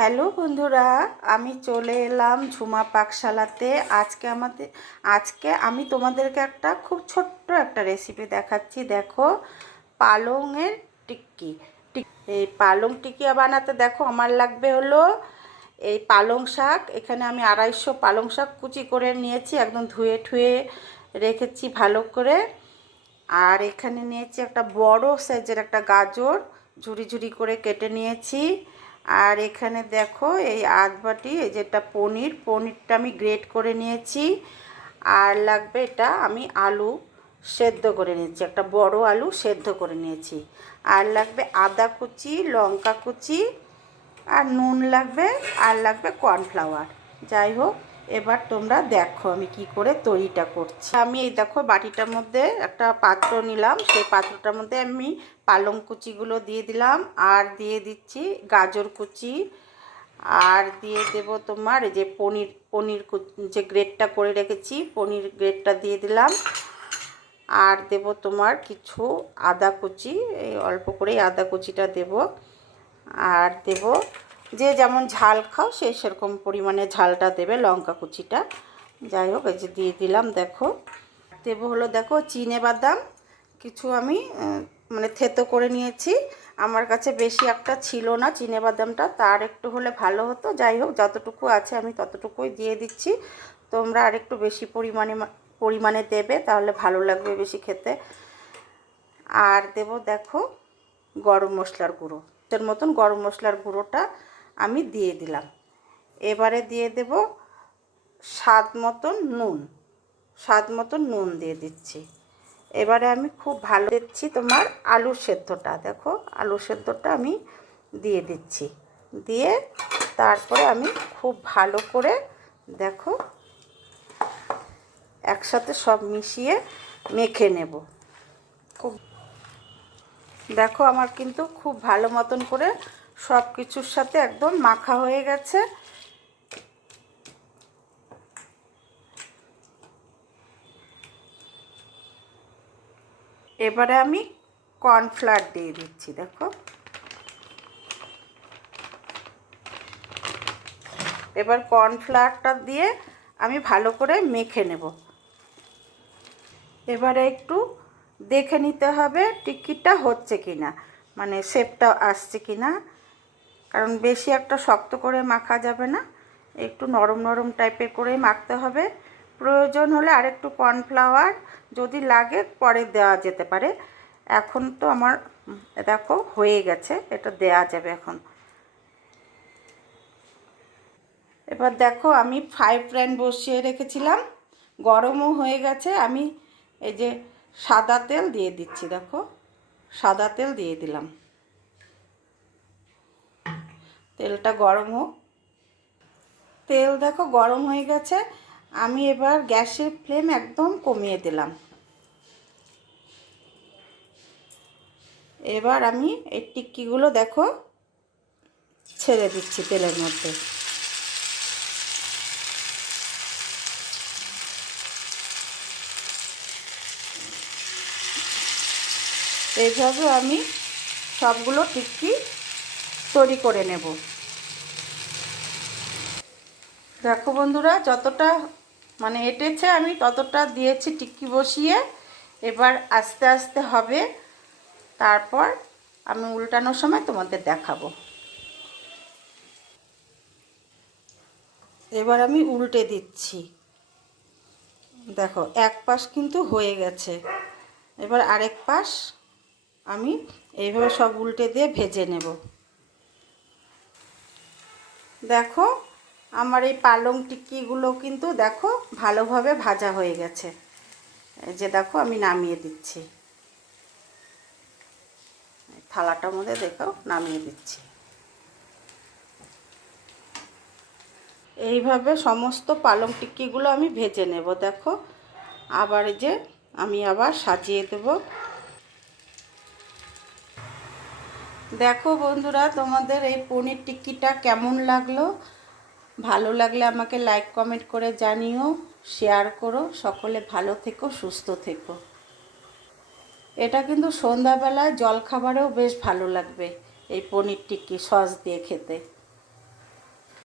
Hello বন্ধুরা, আমি চলে এলাম ঝুমা পাকশালাতে। আজকে আমি তোমাদেরকে একটা খুব ছোট্ট একটা রেসিপি দেখাচ্ছি। দেখো, পালংয়ের টিক্কি। এই পালং টিক্কি বানাতে দেখো আমার লাগবে হলো এই পালং শাক। এখানে আমি 250 পালং শাক কুচি করে নিয়েছি, একদম ধুয়ে ঠুয়ে রেখেছি ভালো করে। আর এখানে নিয়েছি একটা বড় সাইজের একটা গাজর, ঝুরি ঝুরি করে কেটে নিয়েছি। আর এখানে দেখো এই আধ বাটি এই যেটা পনিরটা আমি গ্রেট করে নিয়েছি। আর লাগবে এটা আমি আলু সেদ্ধ করে নিয়েছি, একটা বড় আলু সেদ্ধ করে নিয়েছি। আর লাগবে আদা কুচি, লঙ্কা কুচি, আর নুন লাগবে, আর লাগবে কর্নফ্লাওয়ার। যাই হোক, এবার তোমরা দেখো আমি কি করে তৈরিটা করছি। আমি এই দেখো বাটিটার মধ্যে একটা পাত্র নিলাম, সেই পাত্রটার মধ্যে আমি পালং কুচিগুলো দিয়ে দিলাম, আর দিয়ে দিচ্ছি গাজর কুচি, আর দিয়ে দেব তোমার এই যে পনির যে গ্রেটটা করে রেখেছি পনির গ্রেটটা দিয়ে দিলাম। আর দেব তোমার কিছু আদা কুচি, এই অল্প করে আদা কুচিটা দেব। আর দেব যে যেমন ঝাল খাও সে সেরকম পরিমাণে ঝালটা দেবে, লঙ্কা কুচিটা। যাই হোক, এই যে দিয়ে দিলাম। দেখো, দেবো হলো দেখো চিনেবাদাম কিছু আমি মানে থেতো করে নিয়েছি। আমার কাছে বেশি একটা ছিল না চিনেবাদামটা, তার একটু হলে ভালো হতো। যাই হোক, যতটুকু আছে আমি ততটুকুই দিয়ে দিচ্ছি। তোমরা আর একটু বেশি পরিমাণে দেবে, তাহলে ভালো লাগবে বেশি খেতে। আর দেব দেখো গরম মশলার গুঁড়ো, এর মতন গরম মশলার গুঁড়োটা আমি দিয়ে দিলাম। এবারে দিয়ে দেব স্বাদ মতন নুন দিয়ে দিচ্ছি। এবারে আমি খুব ভালো দিচ্ছি তোমার আলু সেদ্ধটা। দেখো, আলু সেদ্ধটা আমি দিয়ে দিচ্ছি, দিয়ে তারপরে আমি খুব ভালো করে দেখো একসাথে সব মিশিয়ে মেখে নেব। দেখো আমার কিন্তু খুব ভালো মতন করে সব কিছুর সাথে একদম মাখা হয়ে গেছে। এবারে আমি কর্নফ্লাওয়ার দিয়ে দিচ্ছি। দেখো, এবার কর্নফ্লাওয়ারটা দিয়ে আমি ভালো করে মেখে নেব। এবারে একটু দেখে নিতে হবে টিক্কিটা হচ্ছে কি না, মানে শেপটা আসছে কি না। কারণ বেশি একটা শক্ত করে মাখা যাবে না, একটু নরম নরম টাইপের করেই মাখতে হবে। প্রয়োজন হলে আরেকটু কর্নফ্লাওয়ার যদি লাগে পরে দেওয়া যেতে পারে। এখন তো আমার দেখো হয়ে গেছে, এটা দেয়া যাবে এখন। এবার দেখো আমি ফ্রাই প্যান বসিয়ে রেখেছিলাম, গরমও হয়ে গেছে। আমি এই যে সাদা তেল দিয়ে দিচ্ছি। দেখো, সাদা তেল দিয়ে দিলাম। তেলটা গরম হোক। তেল দেখো গরম হয়ে গেছে। আমি এবার গ্যাসের ফ্লেম একদম কমিয়ে দিলাম। এবার আমি এই টিক্কিগুলো দেখো ছেড়ে দিচ্ছি তেলের মধ্যে। এইভাবে আমি সবগুলো টিক্কি তৈরি করে নেব। দেখো বন্ধুরা, যতটা মানে এঁটেছে আমি ততটা দিয়েছি টিক্কি বসিয়ে। এবার আস্তে আস্তে হবে, তারপর আমি উল্টানোর সময় তোমাদের দেখাবো। এবার আমি উল্টে দিচ্ছি। দেখো এক পাশ কিন্তু হয়ে গেছে, এবার আরেক পাশ আমি এইভাবে সব উল্টে দিয়ে ভেজে নেব। দেখো আমার এই পালং টিক্কিগুলো কিন্তু দেখো ভালোভাবে ভাজা হয়ে গেছে। এই যে দেখো আমি নামিয়ে দিচ্ছি, থালাটার মধ্যে দেখো নামিয়ে দিচ্ছি। এইভাবে সমস্ত পালং টিক্কিগুলো আমি ভেজে নেব। দেখো আবার এই যে আমি আবার সাজিয়ে দেব। দেখো বন্ধুরা, তোমাদের এই পনির টিক্কিটা কেমন লাগলো? ভালো লাগলে আমাকে লাইক কমেন্ট করে জানিও, শেয়ার করো। সকলে ভালো থেকো, সুস্থ থেকো। এটা কিন্তু সন্ধ্যাবেলায় জলখাবারেও বেশ ভালো লাগবে, এই পনির টিক্কি সস দিয়ে খেতে।